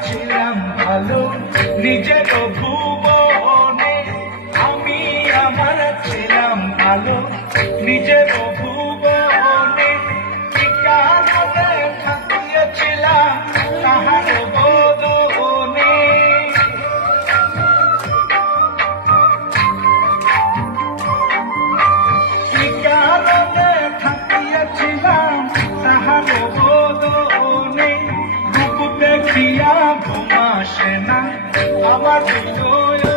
ছিলাম ভালো। নিজের ভুবনে আমি আমার ছিলাম ভালো। নিজের ঘুম আসে না। আমার দুটো